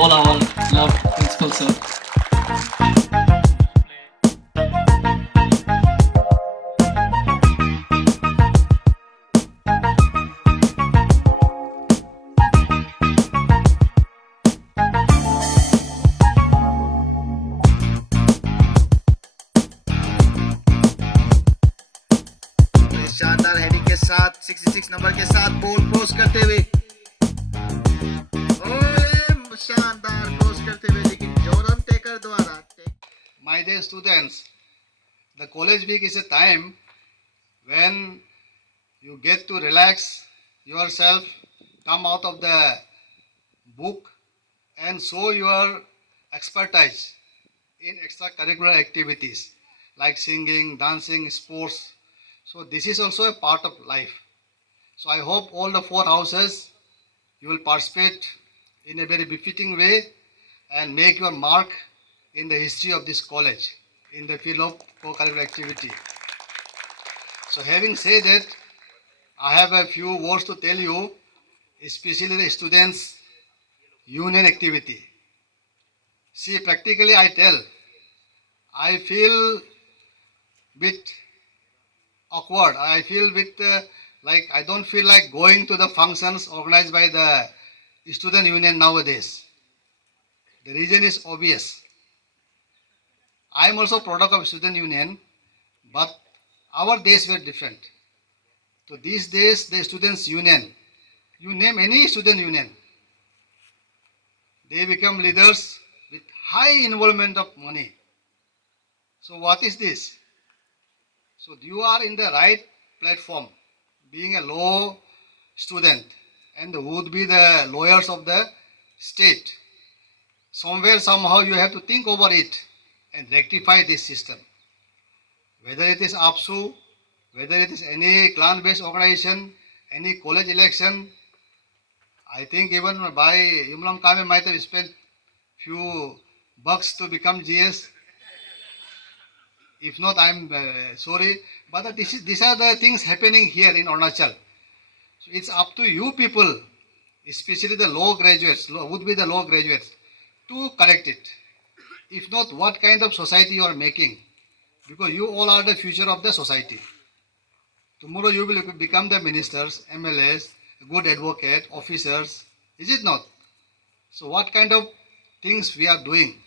All our loved principal sir. इस शानदार heading के साथ 66 नंबर के साथ बॉल क्रॉस करते हुए शानदार क्रॉस करते हुए, लेकिन जॉर्डन टेकर द्वारा। My dear students, the college week is a time when you get to relax yourself, come out of the book and show your expertise in extracurricular activities like singing, dancing, sports. So this is also a part of life. So I hope all the four houses you will participate in a very befitting way and make your mark in the history of this college in the field of co-curricular activity. So having said that, I have a few words to tell you, especially the students' union activity. See, practically I tell, I feel bit awkward. I feel bit like I don't feel like going to the functions organized by the student union nowadays. The reason is obvious. I am also product of student union, but our days were different. So these days the students union, you name any student union, they become leaders with high involvement of money. So what is this? So you are in the right platform, being a law student, and who would be the lawyers of the state. Somewhere, somehow you have to think over it and rectify this system. Whether it is APSU, whether it is any clan-based organization, any college election, I think even by Yumlam Kame might have spent few bucks to become GS. If not, I'm sorry. But these are the things happening here in Arunachal. So it's up to you people, especially the law graduates, would be the law graduates, to correct it. If not, what kind of society you are making? Because you all are the future of the society. Tomorrow you will become the ministers, MLAs, good advocate, officers. Is it not? So what kind of things we are doing?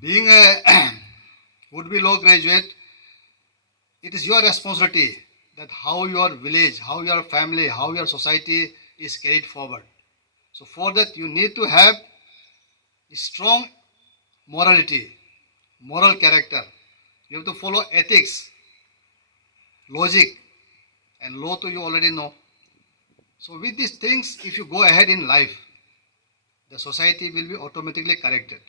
Being a would-be law graduate, it is your responsibility that how your village, how your family, how your society is carried forward. So for that you need to have strong morality, moral character. You have to follow ethics, logic, and law too you already know. So with these things, if you go ahead in life, the society will be automatically corrected.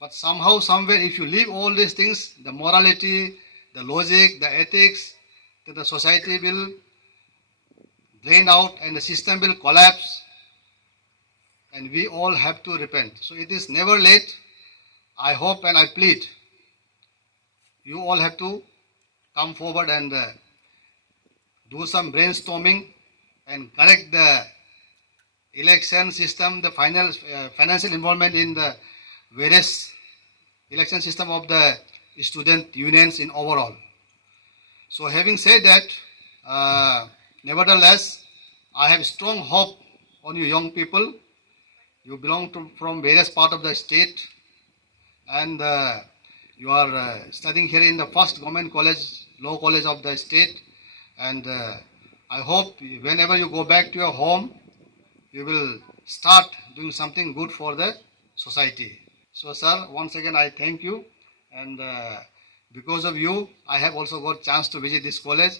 But somehow, somewhere, if you leave all these things, the morality, the logic, the ethics, then the society will drain out and the system will collapse and we all have to repent. So it is never late. I hope and I plead, you all have to come forward and do some brainstorming and correct the election system, the financial involvement in the various election system of the student unions in overall. So having said that, nevertheless, I have strong hope on you young people. You belong to from various part of the state and you are studying here in the first government college, law college of the state, and I hope whenever you go back to your home, you will start doing something good for the society. So sir, once again I thank you, and because of you I have also got chance to visit this college.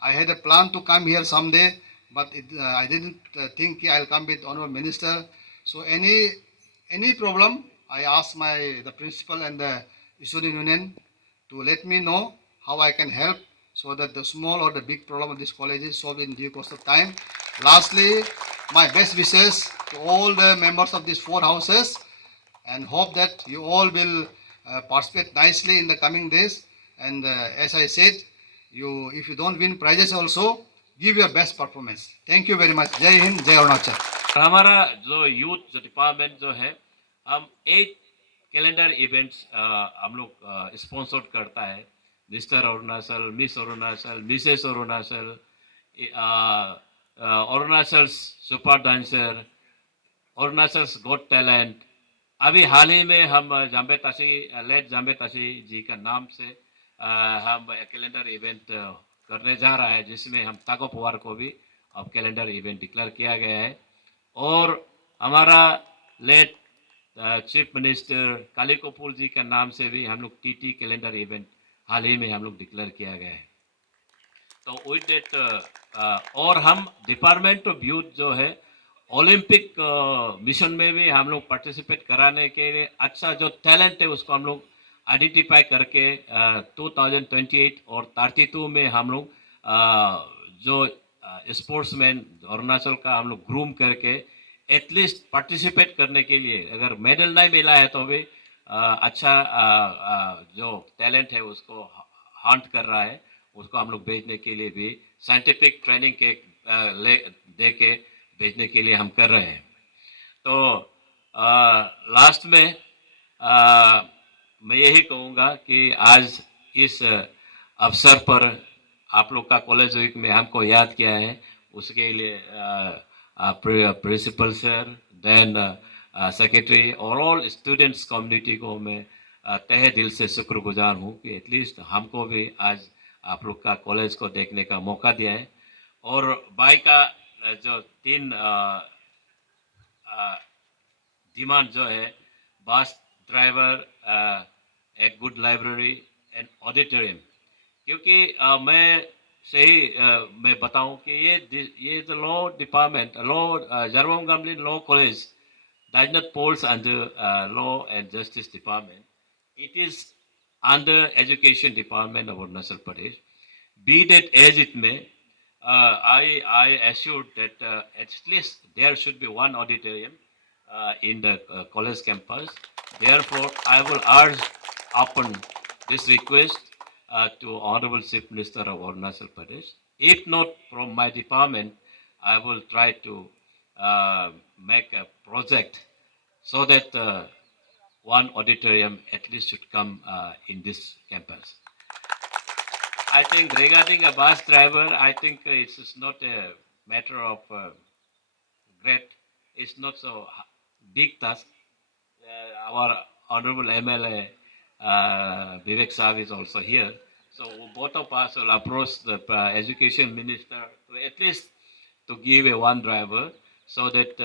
I had a plan to come here someday, but I didn't think I'll come with honorable minister. So any problem, I ask the principal and the student union to let me know how I can help so that the small or the big problem of this college is solved in due course of time. Lastly, my best wishes to all the members of these four houses, and hope that you all will participate nicely in the coming days. And as I said, if you don't win prizes also, give your best performance. Thank you very much. Jai Hind, Jai Arunachal. और हमारा जो youth जो department जो है, हम 8 calendar events हम लोग sponsor करता है। Mister Arunachal, miss Arunachal, Mrs Arunachal, Arunachal super dancer, Arunachal got talent. अभी हाल ही में हम जाम्बे ताशी, लेट जाम्बे ताशी जी का नाम से हम कैलेंडर इवेंट करने जा रहा है, जिसमें हम तागोपवार को भी अब कैलेंडर इवेंट डिक्लेयर किया गया है। और हमारा लेट चीफ मिनिस्टर कालिकोपुल जी का नाम से भी हम लोग टीटी कैलेंडर इवेंट हाल ही में हम लोग डिक्लेयर किया गया है। तो विद डेट और हम डिपार्टमेंट ऑफ यूथ जो है ओलंपिक मिशन में भी हम लोग पार्टिसिपेट कराने के लिए अच्छा जो टैलेंट है उसको हम लोग आइडेंटिफाई करके 2028 और 32 में हम लोग जो स्पोर्ट्समैन अरुणाचल का हम लोग ग्रूम करके एटलीस्ट पार्टिसिपेट करने के लिए, अगर मेडल नहीं मिला है तो भी अच्छा जो टैलेंट है उसको हंट कर रहा है, उसको हम लोग भेजने के लिए भी साइंटिफिक ट्रेनिंग के दे के भेजने के लिए हम कर रहे हैं। तो लास्ट में मैं यही कहूँगा कि आज इस अवसर पर आप लोग का कॉलेज वीक में हमको याद किया है, उसके लिए प्रिंसिपल सर, देन सेक्रेटरी और ऑल स्टूडेंट्स कम्युनिटी को मैं तहे दिल से शुक्रगुजार हूँ कि एटलीस्ट हमको भी आज आप लोग का कॉलेज को देखने का मौका दिया है। और बाई का जो 3 डिमांड जो है, बस ड्राइवर, एक गुड लाइब्रेरी एंड ऑडिटोरियम, क्योंकि मैं बताऊं कि ये जो लॉ डिपार्टमेंट, जरवम गमलिन law college does not falls under law and justice department. It is under education department of Arunachal Pradesh. Be that as it may, I assured that at least there should be one auditorium in the college campus. Therefore, I will urge upon this request to Honorable Chief Minister of Arunachal Pradesh. If not from my department, I will try to make a project so that one auditorium at least should come in this campus. I think regarding a bus driver, I think it's not a matter of it's not so big task. Our Honorable MLA Vivek Sav is also here. So both of us will approach the education minister to at least to give a one driver so that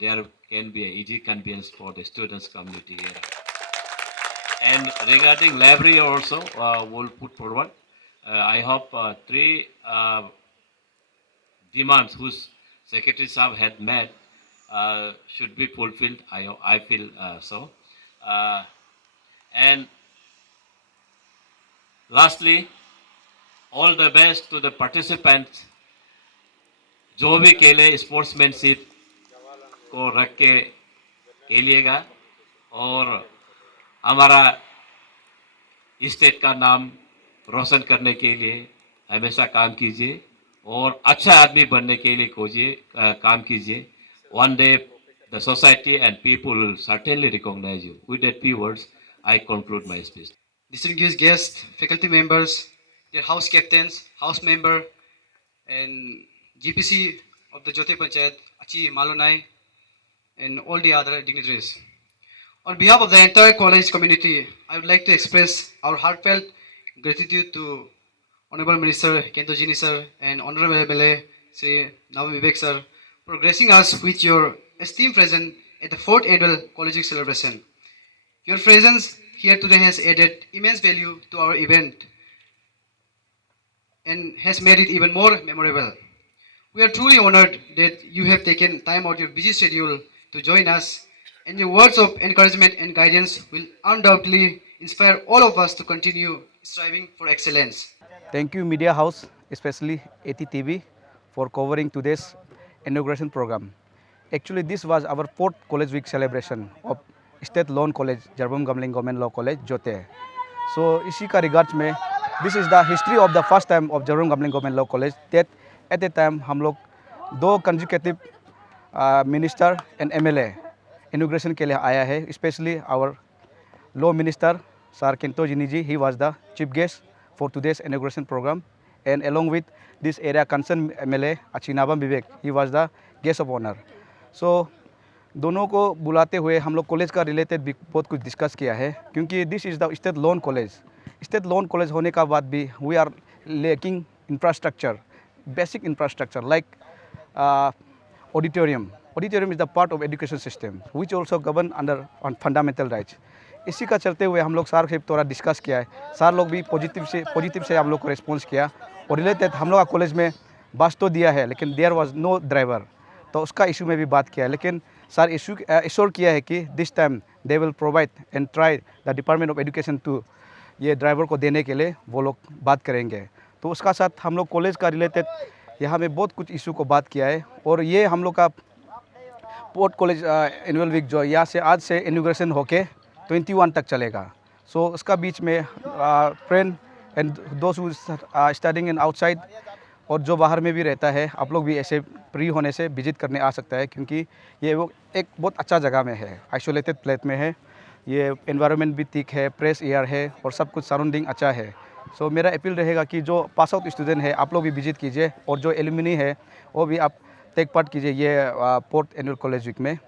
there can be an easy convenience for the students community here. And regarding library also, we'll put forward. I hope 3 demands whose Secretary Saab had met should be fulfilled. I feel so. And lastly, all the best to the participants. जो भी खेले sportsmanship को रख के खेलिएगा और हमारा state का नाम रोशन करने के लिए हमेशा काम कीजिए और अच्छा आदमी बनने के लिए खोजिए, काम कीजिए. One day the society and people will certainly recognize you. With that few words, I conclude my speech. Distinguished guests, faculty members, dear house captains, house member, and GPC of the Jyote Panchayat, Achi Malonai, and all the other dignitaries. On behalf of the entire college community, I would like to express our heartfelt gratitude to Honorable Minister Kento Jini sir and Honorable MLA Sri Navi Vivek sir for gracing us with your esteemed presence at the 4th annual college celebration. Your presence here today has added immense value to our event and has made it even more memorable. We are truly honored that you have taken time out of your busy schedule to join us, and your words of encouragement and guidance will undoubtedly inspire all of us to continue striving for excellence. Thank you, Media House, especially ATTV, for covering today's inauguration program. Actually, this was our 4th College Week celebration of State Loan College, Jarbom Gamling Government Law College, Jote. So, इसी का regards में, this is the history of the first time of Jarbom Gamling Government Law College that at the time हम लोग 2 consecutive minister and MLA inauguration के लिए आया है, especially our Law Minister, Sir Kento Jiniji, he was the chief guest for today's inauguration program, and along with this area concerned MLA Achinabam Vivek, he was the guest of honor. So दोनों को बुलाते हुए हम लोग college का related भी बहुत कुछ डिस्कस किया है, क्योंकि this is the state loan college. State loan college होने का बाद भी we are lacking infrastructure, basic infrastructure like auditorium. Auditorium is the part of education system which also govern under on fundamental rights. इसी का चलते हुए हम लोग सर से थोड़ा डिस्कस किया है. सर लोग भी पॉजिटिव से हम लोग को रिस्पॉन्स किया. और रिलेटेड हम लोग का कॉलेज में बस तो दिया है, लेकिन देयर वाज नो ड्राइवर, तो उसका इशू में भी बात किया है. लेकिन सर इश्योर किया है कि this time they will provide and try the department of education to ये ड्राइवर को देने के लिए वो लोग बात करेंगे. तो उसका साथ हम लोग कॉलेज का रिलेटेड यहाँ में बहुत कुछ इशू को बात किया है. और ये हम लोग का पोर्ट कॉलेज एनुअल वीक जो यहाँ से आज से इनॉग्रेशन होके 21 तक चलेगा. सो उसका बीच में फ्रेंड एंड दोस्त हु स्टडिंग इन आउटसाइड और जो बाहर में भी रहता है, आप लोग भी ऐसे फ्री होने से विजिट करने आ सकता है, क्योंकि ये वो एक बहुत अच्छा जगह में है, आइसोलेटेड प्लेस में है. ये एनवायरनमेंट भी ठीक है, फ्रेश एयर है और सब कुछ सराउंडिंग अच्छा है. सो मेरा अपील रहेगा कि जो पास आउट स्टूडेंट है आप लोग भी विजिट कीजिए, और जो एलुमनी है वो भी आप टेक पार्ट कीजिए ये पोर्ट एनुअल कॉलेज वीक में.